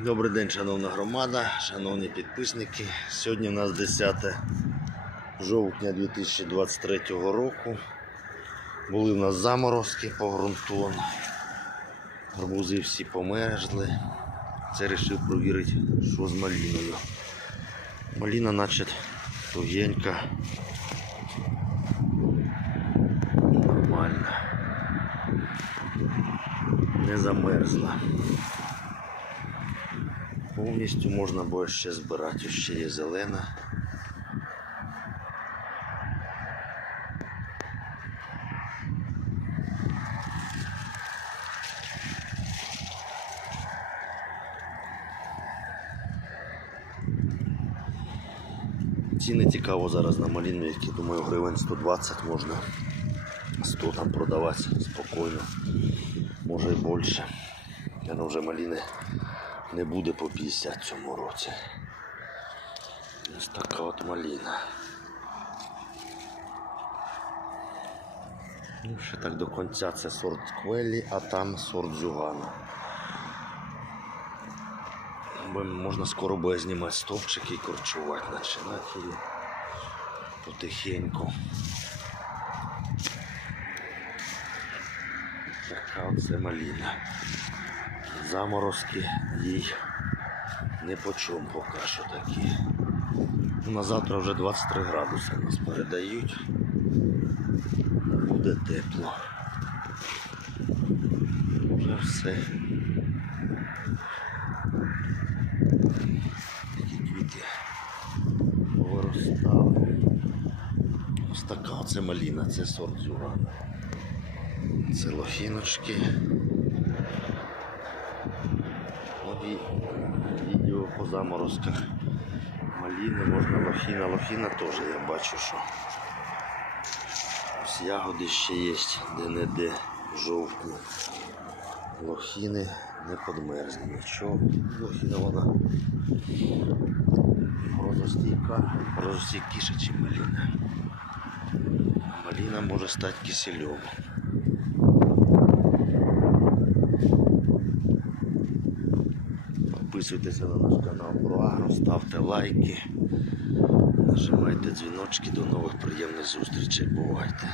Добрий день, шановна громада, шановні підписники. Сьогодні у нас 10 жовтня 2023 року. Були в нас заморозки по ґрунтон. Гарбузи всі померзли. Це вирішив провірити, що з маліною. Маліна, значить, тугенька. Нормально. Не замерзла. Повністю можна буде ще збирати. Ще є зелена. Ціни цікаво зараз на маліну, які думаю гривень 120 можна 100 там продавати спокійно. Може і більше. Воно вже маліни не буде по 50 цьому році. Ось така от маліна. Ну, ще так до кінця це сорт Квелі, а там сорт Зюгана. Можна скоро буде знімати стовпчики і корчувати, починати її потихеньку. Така оце маліна. Заморозки їй не по чому поки що такі. На завтра вже 23 градуси нас передають. Буде тепло. Вже все. Такі квіти повиростали. Ось така оце маліна, це сорт зюгана. Це лохіночки. Нові відео по заморозках маліни, можна лохіна. Лохіна теж я бачу, що ось ягоди ще є де-не-де жовтні. Лохіни не подмерзли нічого. Лохіна вона морозостійка, морозостійкіша, ніж маліна. Маліна може стати кисельом. Підписуйтеся на наш канал про ставте лайки, нажимайте дзвіночки. До нових приємних зустрічей. Бувайте!